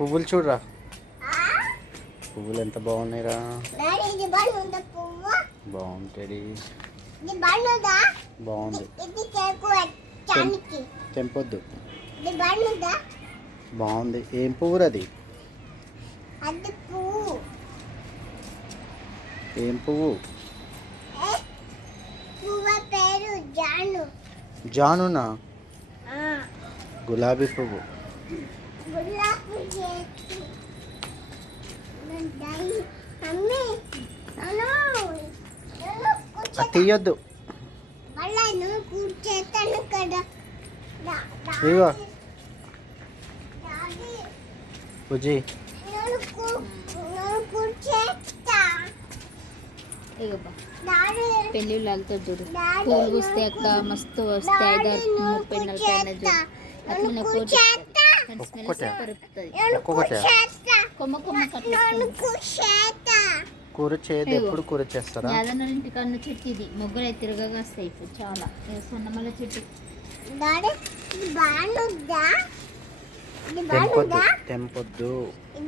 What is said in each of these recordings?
పువ్వులు చూడరా, పువ్వులు ఎంత బాగున్నాయిరా. బాగుంటుంది, బాగుంది. తెంపొద్దు, బాగుంది. ఏం పువ్వురా అది? ఏం పువ్వు? జానునా? గులాబీ పువ్వు. తీయొద్దు. ఇగో బుజ్జి, పెళ్ళిళ్ళతో చూడు, పూలు పూస్తే అక్కడ మస్తు వస్తాయి. 30-40 చూడు, కొమ్మ కొమ్మ కూర చేయదు. ఎప్పుడు కూర చేస్తారా? యాదన్న ఇంటికన్నా చెట్టు ఇది, మొగ్గలు అయితే తిరగగా వస్తాయి ఇప్పుడు చాలా. సన్నమల్ల చెట్టు. తెంపొద్దు. ఈ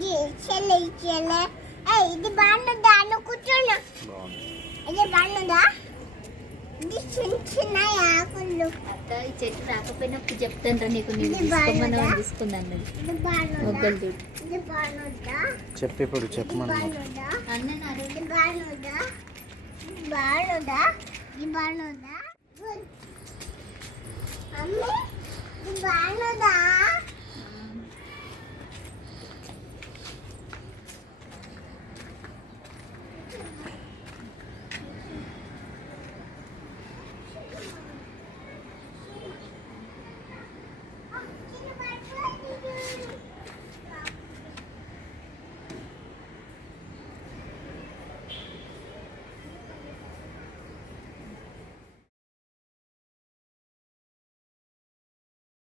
చెట్టు రాకపోయినప్పుడు చెప్తాను నీకు, నేను తీసుకోమని తీసుకుందాను. మొగ్గలు చూడు. చెప్పు, ఇప్పుడు చెప్పమన్నా.